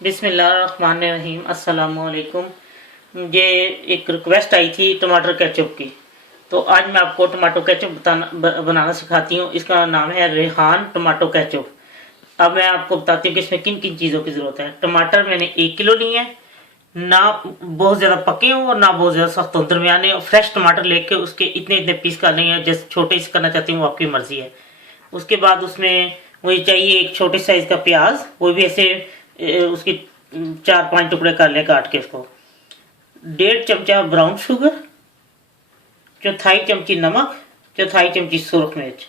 बिस्मिल्लाहिर्रहमानिर्रहीम। अस्सलाम वालेकुम। मुझे एक रिक्वेस्ट आई थी टमाटर केचप की, तो आज मैं आपको टमाटो केचप बनाना सिखाती हूँ। इसका नाम है रेहान टमाटो केचप। अब मैं आपको बताती हूँ कि इसमें किन किन चीज़ों की ज़रूरत है। टमाटर मैंने 1 किलो लिए हैं, ना बहुत ज़्यादा पके हों और ना बहुत ज़्यादा सख्त हों, दरमियाने फ्रेश टमाटर लेके उसके इतने इतने पीस कर लेंगे। जैसे छोटे से करना चाहती हूँ वो आपकी मर्ज़ी है। उसके बाद उसमें मुझे चाहिए एक छोटे साइज़ का प्याज, वो भी ऐसे उसके 4-5 टुकड़े कर लें काट के। इसको 1.5 चमचा ब्राउन शुगर, चौथाई चमची नमक, चौथाई चमची सुरख मिर्च,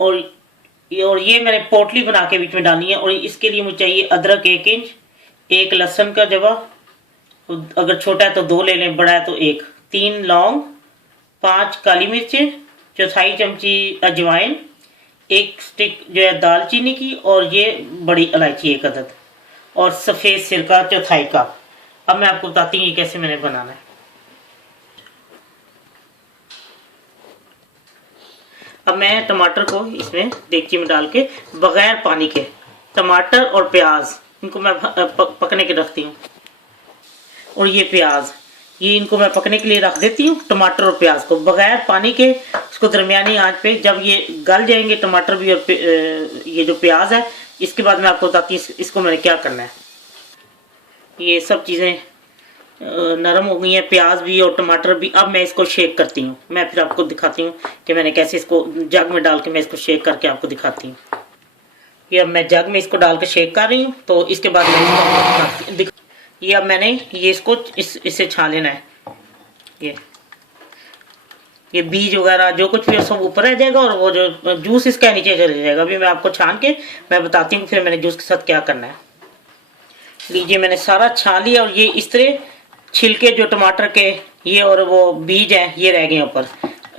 और ये मैंने पोटली बना के बीच में डालनी है। और इसके लिए मुझे चाहिए अदरक 1 इंच, एक लहसुन का जवा, अगर छोटा है तो 2 ले लें, बड़ा है तो 1, 3 लौंग, 5 काली मिर्चें, चौथाई चमची अजवाइन, 1 स्टिक जो है दालचीनी की, और ये बड़ी इलायची 1 अदद, और सफ़ेद सिरका चौथाई कप। अब मैं आपको बताती हूँ ये कैसे मैंने बनाना है। अब मैं टमाटर को इसमें देगची में डाल के बगैर पानी के, टमाटर और प्याज इनको मैं पकने के रखती हूँ। और ये प्याज, ये इनको मैं पकने के लिए रख देती हूँ। टमाटर और प्याज को बगैर पानी के, इसको दरमियानी आंच पे जब ये गल जाएंगे टमाटर भी और ये जो प्याज है, इसके बाद मैं आपको बताती हूँ इसको मैंने क्या करना है। ये सब चीज़ें नरम हो गई हैं, प्याज भी और टमाटर भी। अब मैं इसको शेक करती हूँ। मैं फिर आपको दिखाती हूँ कि मैंने कैसे इसको जग में डाल के मैं इसको शेक करके आपको दिखाती हूँ। ये अब मैं जग में इसको डाल के शेक कर रही हूँ, तो इसके बाद मैं ये अब मैंने ये इसको इससे छान लेना है। ये बीज वगैरह जो कुछ भी सब ऊपर रह जाएगा, और वो जो जूस इसका नीचे चले जाएगा। अभी मैं आपको छान के मैं बताती हूँ फिर मैंने जूस के साथ क्या करना है। लीजिए, मैंने सारा छान लिया, और ये इस तरह छिलके जो टमाटर के ये और वो बीज हैं ये रह गए ऊपर।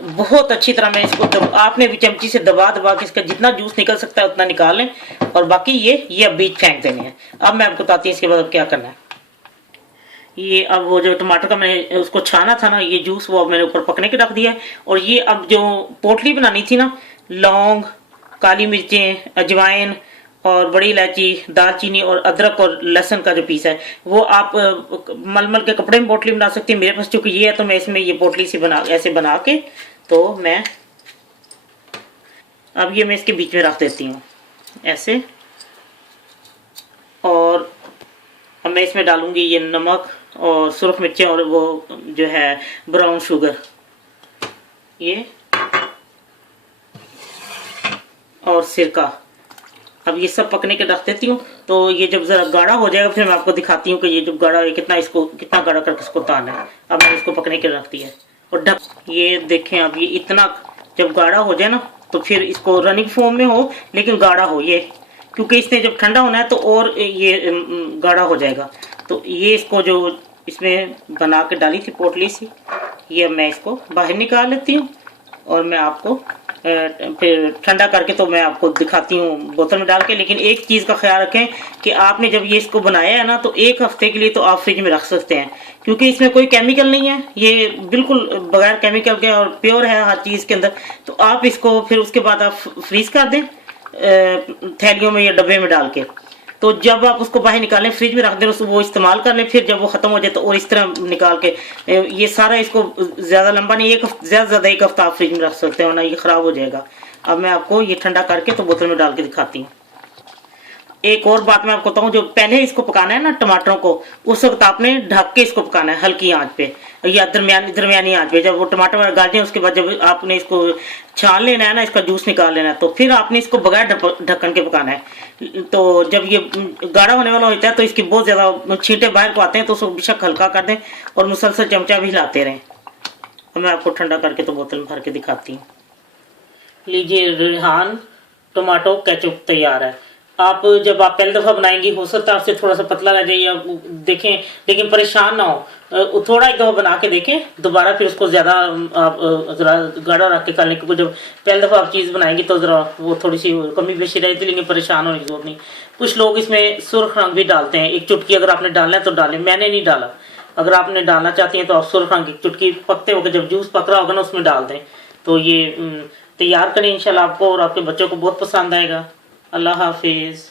बहुत अच्छी तरह मैं इसको आपने भी चमची से दबा दबा के इसका जितना जूस निकल सकता है उतना निकाल लें, और बाकी ये अब बीज फेंक देने हैं। अब मैं आपको बताती हूँ इसके बाद क्या करना है। ये अब वो जो टमाटर का मैंने उसको छाना था ना, ये जूस वो अब मैंने ऊपर पकने के रख दिया है। और ये अब जो पोटली बनानी थी ना, लौंग, काली मिर्चें, अजवाइन और बड़ी इलायची, दालचीनी और अदरक और लहसुन का जो पीस है, वो आप मलमल के कपड़े में पोटली बना सकती हैं। मेरे पास चूंकि ये है तो मैं इसमें ये पोटली सी ऐसे बना के, तो मैं अब ये मैं इसके बीच में रख देती हूँ ऐसे। और अब मैं इसमें डालूंगी ये नमक और सुरख मिर्चें और वो जो है ब्राउन शुगर, ये और सिरका। अब ये सब पकने के रख देती हूँ। तो ये जब जरा गाढ़ा हो जाएगा फिर मैं आपको दिखाती हूँ कि ये जब गाढ़ा है कितना गाढ़ा करके इसको उतारना है। अब मैंने इसको पकने के रख दिया है और ढक, ये देखें अब ये इतना जब गाढ़ा हो जाए ना, तो फिर इसको रनिंग फॉर्म में हो लेकिन गाढ़ा हो ये, क्योंकि इसने जब ठंडा होना है तो और ये गाढ़ा हो जाएगा। तो ये इसको जो इसमें बना के डाली थी पोटली सी, ये मैं इसको बाहर निकाल लेती हूँ, और मैं आपको फिर ठंडा करके तो मैं आपको दिखाती हूँ बोतल में डाल के। लेकिन एक चीज़ का ख्याल रखें कि आपने जब ये इसको बनाया है ना, तो 1 हफ्ते के लिए तो आप फ्रिज में रख सकते हैं, क्योंकि इसमें कोई केमिकल नहीं है। ये बिल्कुल बगैर केमिकल के और प्योर है हर चीज़ के अंदर। तो आप इसको फिर उसके बाद आप फ्रीज कर दें थैलियों में या डब्बे में डाल के। तो जब आप उसको बाहर निकालें फ्रिज में रख दें, उसको वो इस्तेमाल कर लें। फिर जब वो ख़त्म हो जाए तो और इस तरह निकाल के ये सारा, इसको ज़्यादा लंबा नहीं, ज़्यादा से ज़्यादा 1 हफ्ता आप फ्रिज में रख सकते हो ना, ये ख़राब हो जाएगा। अब मैं आपको ये ठंडा करके तो बोतल में डाल के दिखाती हूँ। एक और बात मैं आपको बताऊं, जो पहले इसको पकाना है ना टमाटरों को, उस वक्त आपने ढक के इसको पकाना है हल्की आंच पे या दरमियानी आंच पे। जब वो टमाटर गल जाए उसके बाद जब आपने इसको छान लेना है ना, इसका जूस निकाल लेना है, तो फिर आपने इसको बगैर ढक्कन के पकाना है। तो जब ये गाढ़ा होने वाला होता है तो इसकी बहुत ज़्यादा छींटे बाहर को आते हैं, तो उसको बेशक हल्का कर दें और मुसलसल चमचा भी हिलाते रहें। अब मैं आपको ठंडा करके तो बोतल में भर के दिखाती हूँ। लीजिए, रेहान टमाटो केचप तैयार है। आप जब आप पहली दफ़ा बनाएंगी हो सकता है आपसे थोड़ा सा पतला रह जाए या देखें, लेकिन परेशान ना हो। थोड़ा एक दफ़ा बना के देखें, दोबारा फिर उसको ज़्यादा आप ज़रा गाढ़ा रख के कर लें, क्योंकि जब पहली दफ़ा आप चीज़ बनाएंगी तो ज़रा वो थोड़ी सी कमी बेशी रहती है, लेकिन परेशान होने की जरूरत नहीं। कुछ लोग इसमें सुर्ख रंग भी डालते हैं, 1 चुटकी अगर आपने डालना है तो डालें, मैंने नहीं डाला। अगर आपने डालना चाहती हैं तो आप सुर्ख रंग की चुटकी पकते होकर जब जूस पक रहा होगा ना उसमें डाल दें। तो ये तैयार करें, इंशाल्लाह आपको और आपके बच्चों को बहुत पसंद आएगा। अल्लाह हाफिज़।